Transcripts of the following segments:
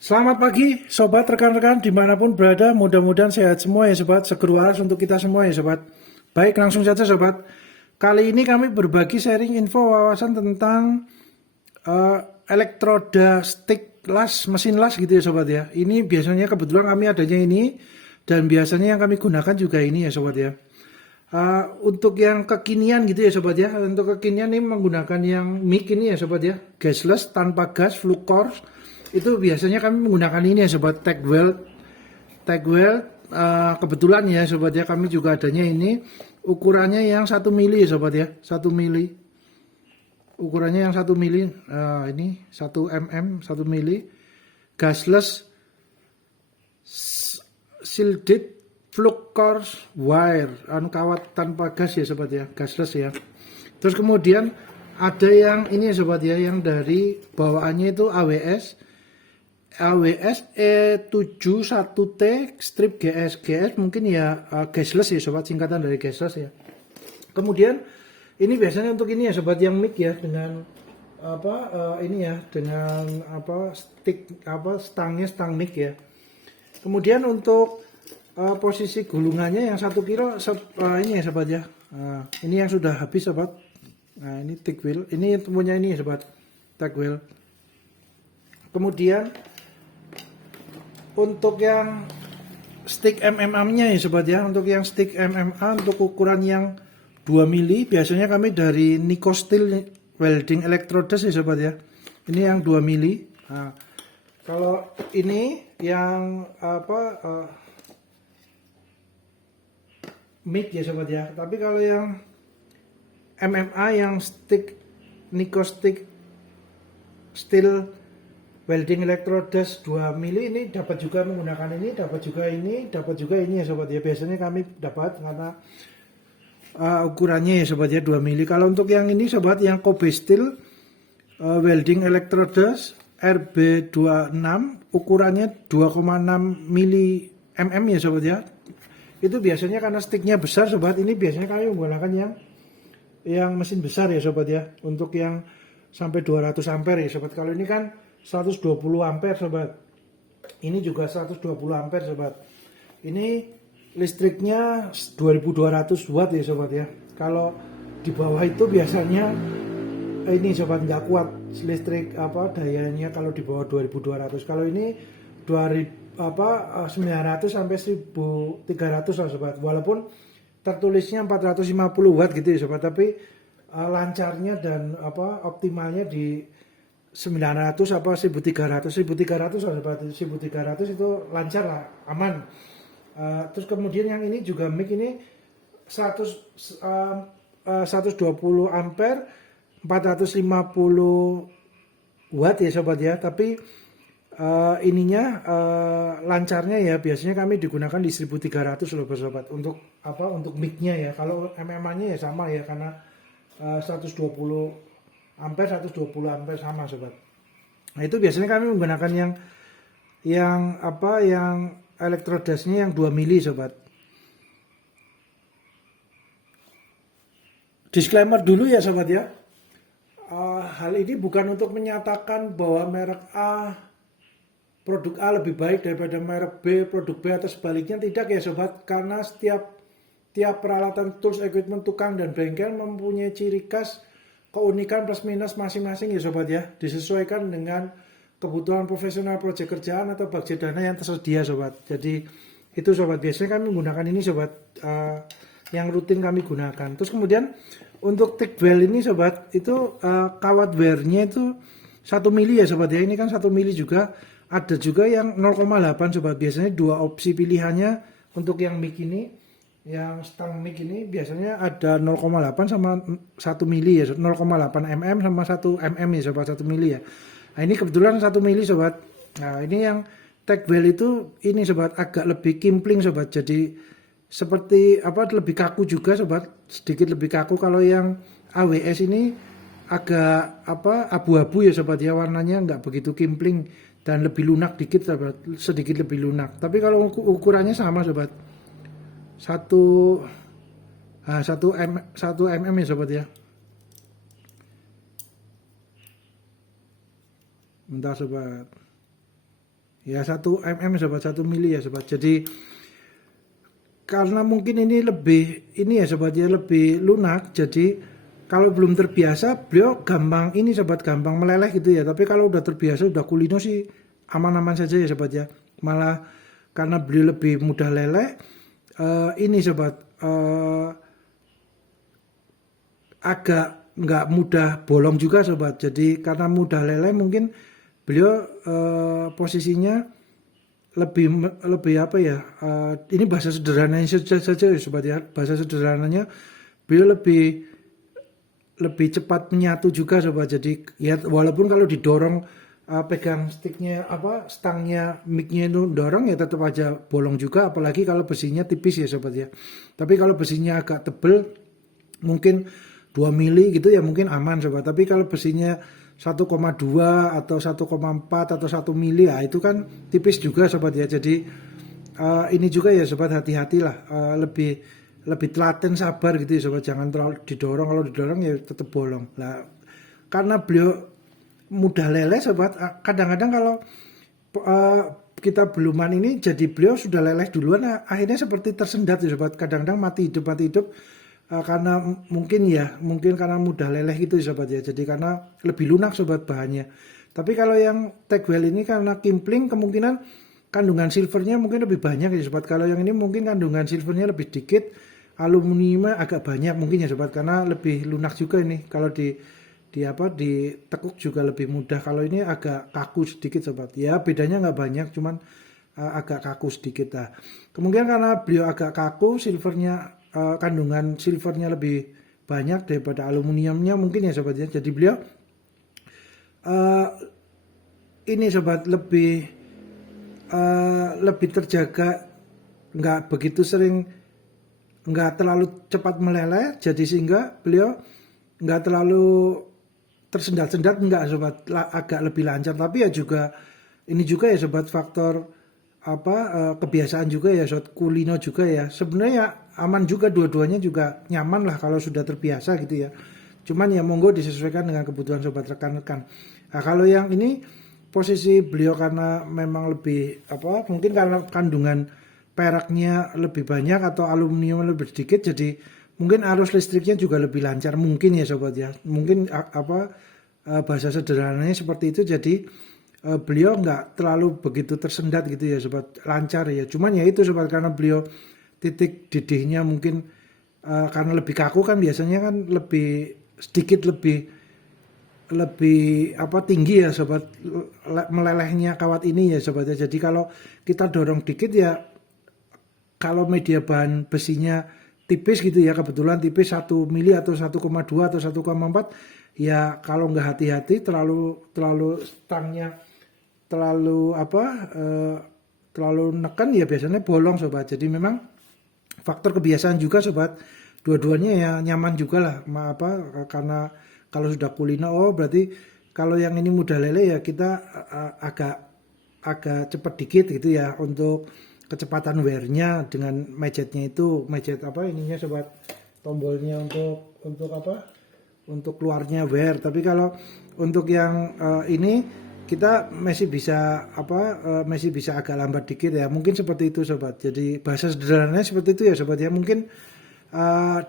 Selamat pagi sobat rekan-rekan dimanapun berada, mudah-mudahan sehat semua ya sobat, seger waras untuk kita semua ya sobat. Baik, langsung saja sobat. Kali ini kami berbagi sharing info wawasan tentang elektroda stick las, mesin las gitu ya sobat ya. Ini biasanya kebetulan kami adanya ini, dan biasanya yang kami gunakan juga ini ya sobat ya. Untuk yang kekinian gitu ya sobat ya, untuk kekinian ini menggunakan yang mic ini ya sobat ya, gasless tanpa gas, flux core. Itu biasanya kami menggunakan ini ya sobat, tag weld. Kebetulan ya sobat ya, kami juga adanya ini, ukurannya yang 1 mili ya sobat ya, 1 mili, ukurannya yang 1 mili. Ini 1 mm, 1 mili, gasless shielded flux core wire, kawat tanpa gas ya sobat ya, gasless ya. Terus kemudian ada yang ini ya sobat ya, yang dari bawaannya itu AWS E71T strip GS mungkin ya, gasless ya sobat, singkatan dari gasless ya. Kemudian ini biasanya untuk ini ya sobat, yang mic ya, dengan ini ya, dengan stang mic ya. Kemudian untuk posisi gulungannya yang 1 kilo ini ya sobat ya. Ini yang sudah habis sobat. Nah, ini tag wheel, ini punya ini ya sobat, tag wheel. Kemudian untuk yang stick MMA-nya ya sobat ya, untuk yang stick MMA untuk ukuran yang 2 mili, biasanya kami dari Nico Steel Welding Electrodes ya sobat ya. Ini yang 2 mili. Nah, kalau ini yang mic ya sobat ya. Tapi kalau yang MMA yang stick Nico Steel Welding Electrodes 2 mili, ini dapat juga menggunakan ini, dapat juga ini ya sobat ya. Biasanya kami dapat karena ukurannya ya sobat ya, 2 mili. Kalau untuk yang ini sobat, yang Kobe Steel Welding Electrodes RB26, ukurannya 2,6 mili mm ya sobat ya. Itu biasanya karena sticknya besar sobat, ini biasanya kami menggunakan yang mesin besar ya sobat ya, untuk yang sampai 200 ampere ya sobat. Kalau ini kan 120 ampere sobat, ini juga 120 ampere sobat. Ini listriknya 2200 watt ya sobat ya. Kalau di bawah itu biasanya ini sobat nggak kuat listrik dayanya kalau di bawah 2200. Kalau ini 900 sampai 1300 lah sobat. Walaupun tertulisnya 450 watt gitu ya sobat, tapi lancarnya dan optimalnya di 900 1300 lah sobat. 1300 itu lancar lah, aman. Terus kemudian yang ini juga mic, ini 120 ampere 450 watt ya sobat ya. Tapi lancarnya ya biasanya kami digunakan di 1300 loh sobat, untuk mic-nya ya. Kalau MMA-nya ya sama ya, karena 120 ampere sama sobat. Nah, itu biasanya kami menggunakan yang elektrodasnya yang 2 mili sobat. Disclaimer dulu ya sobat ya. Hal ini bukan untuk menyatakan bahwa merek A, produk A lebih baik daripada merek B, produk B, atau sebaliknya. Tidak ya sobat, karena tiap peralatan, tools, equipment, tukang, dan bengkel mempunyai ciri khas, keunikan plus minus masing-masing ya sobat ya, disesuaikan dengan kebutuhan profesional, proyek kerjaan, atau budget dana yang tersedia sobat. Jadi itu sobat, biasanya kami menggunakan ini sobat, yang rutin kami gunakan. Terus kemudian untuk tag weld ini sobat, itu kawat wire-nya itu 1 mili ya sobat ya. Ini kan 1 mili juga. Ada juga yang 0,8 sobat. Biasanya 2 opsi pilihannya untuk yang mic ini. Yang stang mic ini biasanya ada 0,8 sama 1 mili ya, 0,8 mm sama 1 mm ya sobat, 1 mili ya. Nah, ini kebetulan 1 mili sobat. Nah, ini yang tag weld itu ini sobat, agak lebih kimpling sobat. Jadi seperti lebih kaku juga sobat, sedikit lebih kaku. Kalau yang AWS ini agak abu-abu ya sobat ya, warnanya nggak begitu kimpling dan lebih lunak dikit sobat, sedikit lebih lunak. Tapi kalau ukurannya sama sobat, 1 mm ya sobat ya. Bentar sobat. ya 1 mm sobat, 1 mili ya sobat. Jadi karena mungkin ini lebih ini ya sobat ya, lebih lunak, jadi kalau belum terbiasa beliau gampang ini sobat, gampang meleleh gitu ya. Tapi kalau udah terbiasa, udah kulino sih aman-aman saja ya sobat ya. Malah karena beliau lebih mudah leleh, ini sobat, agak nggak mudah bolong juga sobat. Jadi karena mudah leleh mungkin beliau posisinya lebih apa ya, ini bahasa sederhananya saja ya sobat ya, bahasa sederhananya beliau lebih cepat menyatu juga sobat. Jadi ya walaupun kalau didorong, pegang sticknya apa stangnya micnya itu dorong ya tetap aja bolong juga, apalagi kalau besinya tipis ya sobat ya. Tapi kalau besinya agak tebel mungkin 2 mili gitu ya mungkin aman sobat. Tapi kalau besinya 1,2 atau 1,4 atau 1 mili ya itu kan tipis juga sobat ya. Jadi ini juga ya sobat, hati-hatilah, lebih telaten sabar gitu ya sobat, jangan terlalu didorong. Kalau didorong ya tetap bolong lah. Karena beliau mudah leleh sobat, kadang-kadang kalau kita beluman ini jadi beliau sudah leleh duluan, akhirnya seperti tersendat ya sobat, kadang-kadang mati hidup karena mungkin karena mudah leleh gitu ya sobat ya. Jadi karena lebih lunak sobat bahannya. Tapi kalau yang Tagwell ini karena kimpling, kemungkinan kandungan silvernya mungkin lebih banyak ya sobat. Kalau yang ini mungkin kandungan silvernya lebih dikit, aluminiumnya agak banyak mungkin ya sobat, karena lebih lunak juga ini. Kalau ditekuk juga lebih mudah. Kalau ini agak kaku sedikit sobat. Ya bedanya nggak banyak, cuman agak kaku sedikit lah. Kemungkinan karena beliau agak kaku, kandungan silvernya lebih banyak daripada aluminiumnya mungkin ya sobat ya. Jadi beliau ini sobat lebih terjaga, nggak begitu sering, nggak terlalu cepat meleleh, jadi sehingga beliau nggak terlalu tersendat-sendat, enggak sobat, agak lebih lancar. Tapi ya juga ini juga ya sobat, faktor kebiasaan juga ya sobat, kulino juga ya. Sebenarnya aman juga, dua-duanya juga nyaman lah kalau sudah terbiasa gitu ya. Cuman ya monggo disesuaikan dengan kebutuhan sobat rekan-rekan. Nah, kalau yang ini posisi beliau karena memang lebih mungkin karena kandungan peraknya lebih banyak atau aluminium lebih sedikit, jadi mungkin arus listriknya juga lebih lancar mungkin ya sobat ya. Mungkin bahasa sederhananya seperti itu. Jadi beliau nggak terlalu begitu tersendat gitu ya sobat, lancar ya. Cuman ya itu sobat, karena beliau titik didihnya mungkin karena lebih kaku kan, biasanya kan sedikit lebih tinggi ya sobat, melelehnya kawat ini ya sobat ya. Jadi kalau kita dorong dikit ya, kalau media bahan besinya tipis gitu ya, kebetulan tipis 1 mili atau 1,2 atau 1,4 ya, kalau nggak hati-hati terlalu stangnya terlalu neken ya biasanya bolong sobat. Jadi memang faktor kebiasaan juga sobat, dua-duanya ya nyaman juga lah, karena kalau sudah kulino berarti kalau yang ini mudah leleh ya kita agak cepat dikit gitu ya untuk kecepatan wear-nya dengan majetnya itu, ininya sobat, tombolnya untuk keluarnya wear. Tapi kalau untuk yang ini kita masih bisa agak lambat dikit ya, mungkin seperti itu sobat. Jadi bahasa sederhananya seperti itu ya sobat ya, mungkin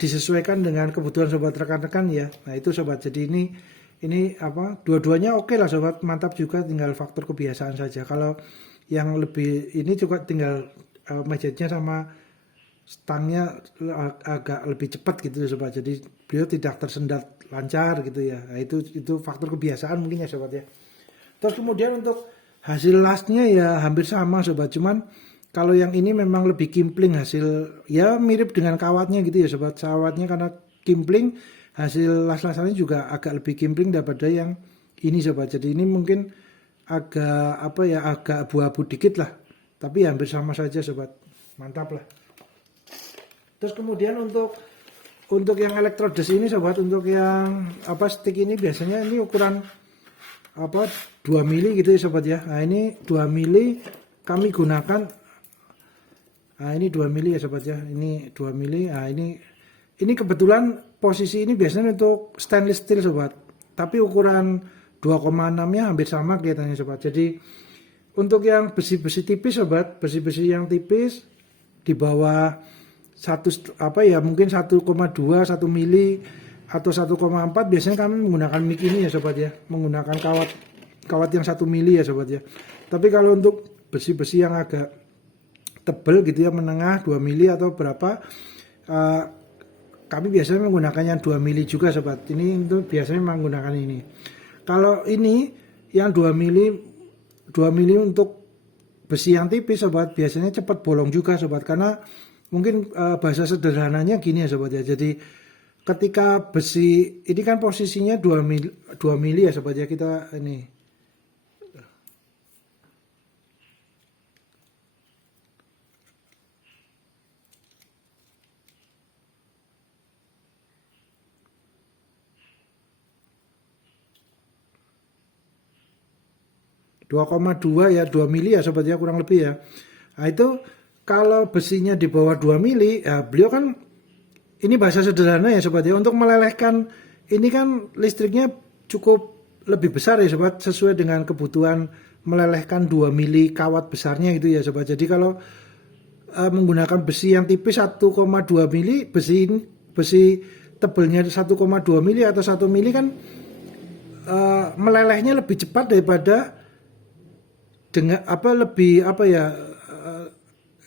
disesuaikan dengan kebutuhan sobat rekan-rekan ya. Nah itu sobat, jadi ini dua-duanya oke lah sobat, mantap juga, tinggal faktor kebiasaan saja. Kalau yang lebih ini juga tinggal majetnya sama stangnya agak lebih cepat gitu sobat, jadi beliau tidak tersendat, lancar gitu ya. Nah, itu faktor kebiasaan mungkin ya sobat ya. Terus kemudian untuk hasil lasnya ya hampir sama sobat, cuman kalau yang ini memang lebih kimpling, hasil ya mirip dengan kawatnya gitu ya sobat. Kawatnya karena kimpling, hasil las-lasannya juga agak lebih kimpling daripada yang ini sobat. Jadi ini mungkin agak agak abu-abu dikit lah, tapi hampir sama saja sobat, mantap lah. Terus kemudian untuk yang elektrodes ini sobat, untuk yang stick ini biasanya ini ukuran 2 mili gitu ya sobat ya. Nah ini 2 mili kami gunakan, nah ini 2 mili ya sobat ya, ini 2 mili. Nah ini kebetulan posisi ini biasanya untuk stainless steel sobat, tapi ukuran 2,6 nya hampir sama kelihatannya sobat. Jadi untuk yang besi-besi tipis sobat, besi-besi yang tipis di bawah mungkin 1,2 1 mili atau 1,4 biasanya kami menggunakan mic ini ya sobat ya, menggunakan kawat yang 1 mili ya sobat ya. Tapi kalau untuk besi-besi yang agak tebal gitu ya, menengah 2 mili atau berapa, kami biasanya menggunakan yang 2 mili juga sobat. Ini untuk biasanya menggunakan ini. Kalau ini yang 2 mili untuk besi yang tipis sobat, biasanya cepat bolong juga sobat, karena mungkin bahasa sederhananya gini ya sobat ya. Jadi ketika besi ini kan posisinya 2 mili ya sobat ya, kita ini 2,2 ya, 2 mili ya sobat ya, kurang lebih ya. Nah itu kalau besinya di bawah 2 mili ya, beliau kan ini bahasa sederhana ya sobat ya, untuk melelehkan ini kan listriknya cukup lebih besar ya sobat, sesuai dengan kebutuhan melelehkan 2 mili kawat besarnya gitu ya sobat. Jadi kalau menggunakan besi yang tipis 1,2 mili, besi tebelnya 1,2 mili atau 1 mili kan melelehnya lebih cepat daripada dengan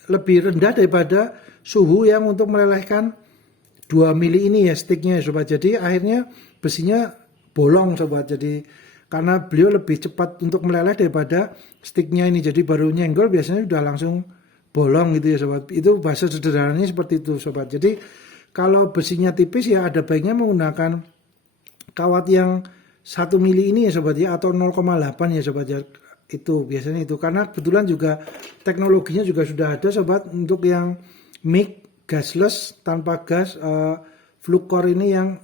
lebih rendah daripada suhu yang untuk melelehkan 2 mili ini ya sticknya ya sobat. Jadi akhirnya besinya bolong sobat. Jadi karena beliau lebih cepat untuk meleleh daripada sticknya ini, jadi baru nyenggol biasanya udah langsung bolong gitu ya sobat. Itu bahasa sederhananya seperti itu sobat. Jadi kalau besinya tipis ya ada baiknya menggunakan kawat yang 1 mili ini ya sobat ya, atau 0,8 ya sobat ya. Itu biasanya itu, karena kebetulan juga teknologinya juga sudah ada sobat untuk yang mic gasless tanpa gas, flux core ini yang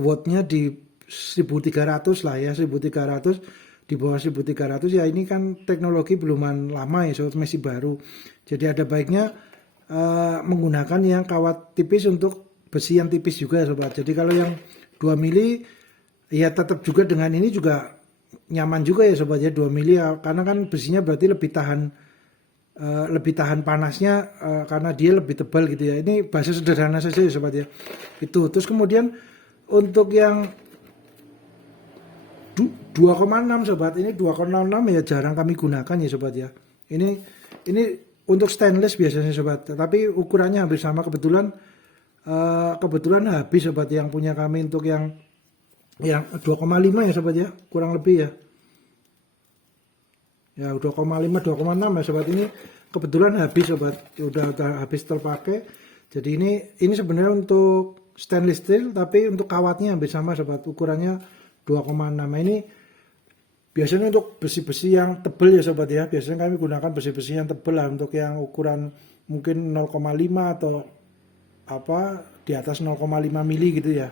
wattnya di 1300 lah ya, 1300, di bawah 1300 ya. Ini kan teknologi belum lama ya sobat, masih baru. Jadi ada baiknya menggunakan yang kawat tipis untuk besi yang tipis juga ya sobat. Jadi kalau yang 2 mili ya tetap juga dengan ini juga nyaman juga ya sobat ya, 2 mili ya, karena kan besinya berarti lebih tahan panasnya, karena dia lebih tebal gitu ya. Ini bahasa sederhana saja ya sobat ya. Itu terus kemudian untuk yang 2,6 sobat, ini 2,6 ya jarang kami gunakan ya sobat ya. Ini untuk stainless biasanya sobat, tapi ukurannya hampir sama. Kebetulan habis sobat yang punya kami untuk yang 2,5 ya sobat ya, kurang lebih ya. Ya 2,5 2,6 ya sobat, ini kebetulan habis sobat, udah habis terpakai. Jadi ini sebenarnya untuk stainless steel, tapi untuk kawatnya hampir sama sobat, ukurannya 2,6. Nah, ini biasanya untuk besi-besi yang tebal ya sobat ya. Biasanya kami gunakan besi-besi yang tebal lah, untuk yang ukuran mungkin 0,5 atau di atas 0,5 mili gitu ya.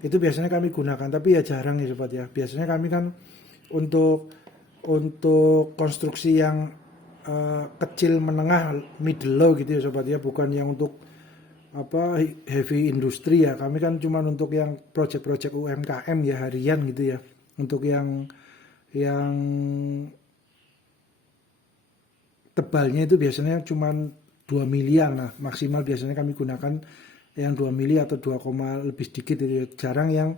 Itu biasanya kami gunakan, tapi ya jarang ya sobat ya. Biasanya kami kan untuk konstruksi yang kecil menengah, middle low gitu ya sobat ya, bukan yang untuk heavy industri ya. Kami kan cuma untuk yang project-project UMKM ya, harian gitu ya. Untuk yang tebalnya itu biasanya cuma 2 milian lah maksimal, biasanya kami gunakan yang 2 mili atau 2, lebih sedikit itu ya. Jarang yang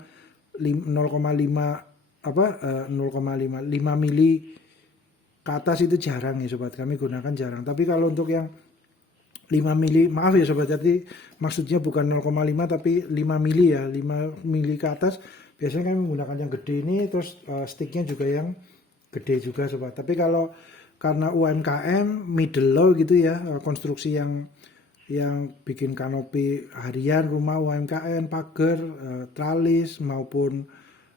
0,5 5 mili ke atas, itu jarang ya sobat, kami gunakan jarang. Tapi kalau untuk yang 5 mili, maaf ya sobat, jadi maksudnya bukan 0,5 tapi 5 mili ya, 5 mili ke atas biasanya kami menggunakan yang gede ini. Terus sticknya juga yang gede juga sobat. Tapi kalau karena UMKM middle low gitu ya, konstruksi yang bikin kanopi harian rumah UMKM, pagar, tralis maupun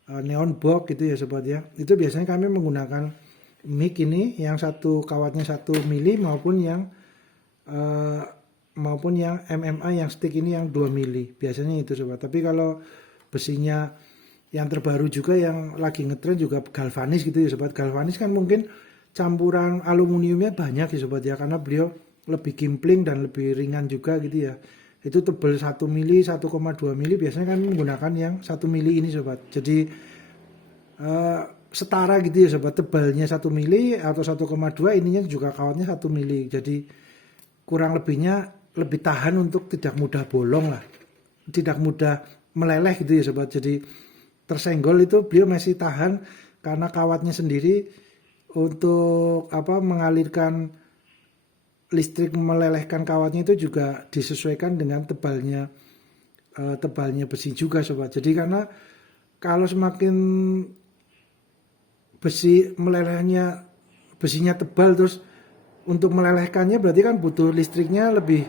neon box gitu ya sobat ya, itu biasanya kami menggunakan mic ini yang satu kawatnya 1 mili maupun yang MMA yang stick ini yang 2 mili biasanya itu sobat. Tapi kalau besinya yang terbaru juga yang lagi ngetren juga galvanis gitu ya sobat. Galvanis kan mungkin campuran aluminiumnya banyak ya sobat ya, karena beliau lebih gimpling dan lebih ringan juga gitu ya. Itu tebal 1 mili, 1,2 mili biasanya kan menggunakan yang 1 mili ini sobat. Jadi setara gitu ya sobat, tebalnya 1 mili atau 1,2, ininya juga kawatnya 1 mili, jadi kurang lebihnya lebih tahan untuk tidak mudah bolong lah, tidak mudah meleleh gitu ya sobat. Jadi tersenggol itu beliau masih tahan karena kawatnya sendiri untuk mengalirkan listrik, melelehkan kawatnya itu juga disesuaikan dengan tebalnya besi juga sobat. Jadi karena kalau semakin besinya tebal, terus untuk melelehkannya berarti kan butuh listriknya lebih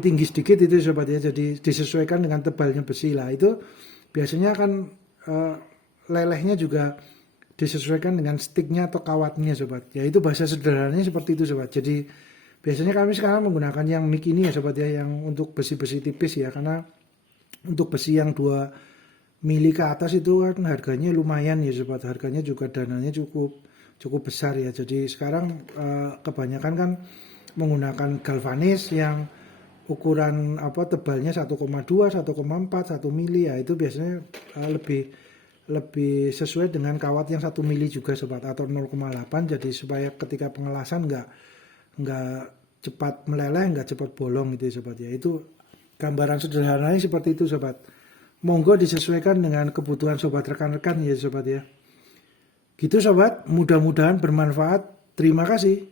tinggi sedikit itu sobat ya. Jadi disesuaikan dengan tebalnya besi lah. Itu biasanya kan lelehnya juga disesuaikan dengan sticknya atau kawatnya sobat. Ya itu bahasa sederhananya seperti itu sobat. Jadi biasanya kami sekarang menggunakan yang mic ini ya sobat ya, yang untuk besi-besi tipis ya, karena untuk besi yang 2 mili ke atas itu kan harganya lumayan ya sobat, harganya juga dananya cukup besar ya. Jadi sekarang kebanyakan kan menggunakan galvanis yang ukuran tebalnya 1,2, 1,4, 1 mili ya, itu biasanya lebih sesuai dengan kawat yang 1 mili juga sobat, atau 0,8, jadi supaya ketika pengelasan nggak cepat meleleh, nggak cepat bolong gitu ya sobat ya. Itu gambaran sederhananya seperti itu sobat. Monggo disesuaikan dengan kebutuhan sobat rekan-rekan ya sobat ya. Gitu sobat, mudah-mudahan bermanfaat. Terima kasih.